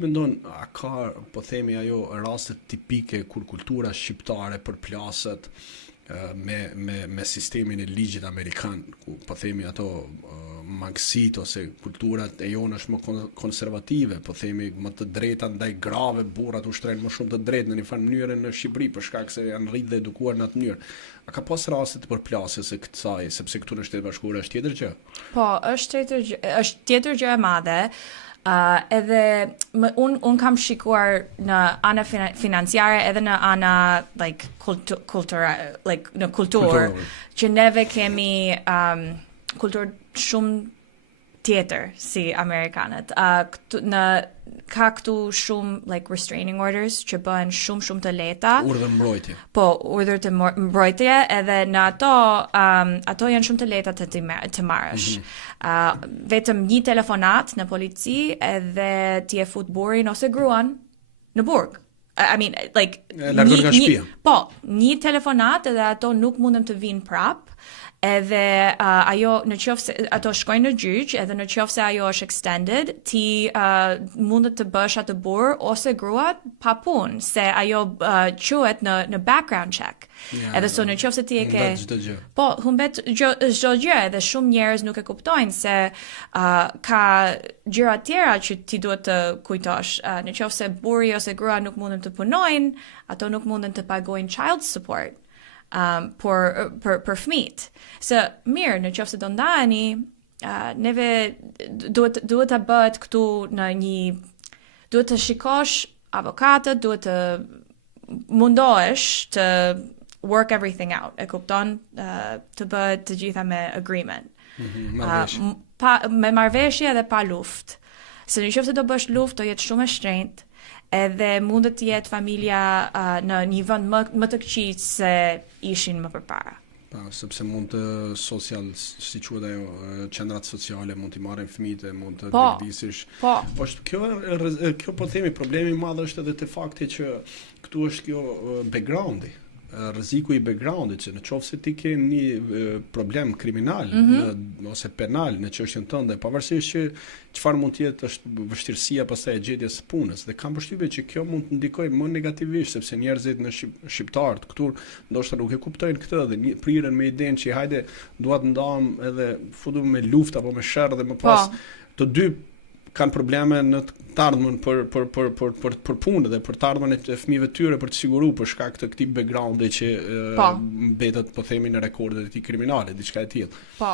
Mendon, a ka, po themi ajo, raste tipike kur kultura shqiptare përplaset me sistemin e ligjit amerikan, ku po themi ato mangësit ose kulturat e jona është më konservative, po themi më të drejta ndaj grave, burrat ushtrojnë më shumë të drejtë në një farë mënyrë në Shqipëri për shkak se janë rritë dhe edukuar në atë mënyrë. A ka pas raste të përplasjes së kësaj, sepse këtu në Shtetet Bashkuara është tjetër gjë? Po, është tjetër gjë e madhe. Edhe un kam shikuar në ana financiare edhe në ana like në kulturë që neve kemi kulturë shumë tjetër si amerikanët. Ka këtu shumë like restraining orders që bëhen shumë të lehta. Urdhër mbrojtje. Po, urdhër të mbrojtje edhe në ato janë shumë të lehta të marrësh. Vetëm një telefonat në polici edhe ti e fut burrin ose gruan në burg. I mean, like largon nga shtëpia. Po, një telefonat edhe ato nuk mundem të vinë prap. Edhe ajo në qoftë se ato shkojnë në gjyq, edhe në qoftë se ajo është extended, ti mundet të bësh atë burr ose grua pa punë, se ajo quhet në background check. Edhe so në qoftë se ti e ke po, humbet çdo gjë, edhe shumë njerëz nuk e kuptojnë se ka gjëra tjera që ti duhet të kujtosh. Në qoftë se burri ose grua nuk munden të punojnë, ato nuk munden të pagojnë child support. Për fëmijët. Se mirë, në qoftë se do ndaheni, neve duhet të bëhet këtu në duhet të shikosh avokatët, duhet të mundohesh të work everything out. E kupton? Të bëhet të gjitha me agreement. Me marrëveshje dhe pa luftë. Se në qoftë se do bësh luftë, do jetë shumë e shtrenjtë. Edhe mundet të jetë familja në një vend më të këqij se ishin më përpara. Sepse mund të si quhet ajo, qendrat sociale mund t'i marrin fëmijët, mund të dëgdisish. Po. Kjo po themi problemi i madh është edhe te fakti që këtu është kjo backgroundi. Rreziku i backgroundit që në qoftë se ti ke një problem kriminal ose penal në çështjen tënde, pavarësisht që çfarë mund të jetë është vështirësia pastaj e gjetjes së punës, dhe kam përshtypjen që kjo mund të ndikojë më negativisht sepse njerëzit në shqiptarët këtu ndoshta nuk e kuptojnë këtë dhe prirën me idenë që hajde dua të ndam edhe futu me luftë apo me sherrë dhe më pas të dy kanë probleme në të ardhmen për punë dhe për të ardhmen e fëmijëve të tyre për të siguruar për shkak të këtij backgroundi që mbetet po themi në rekordet e tij kriminale, diçka e tillë. Po.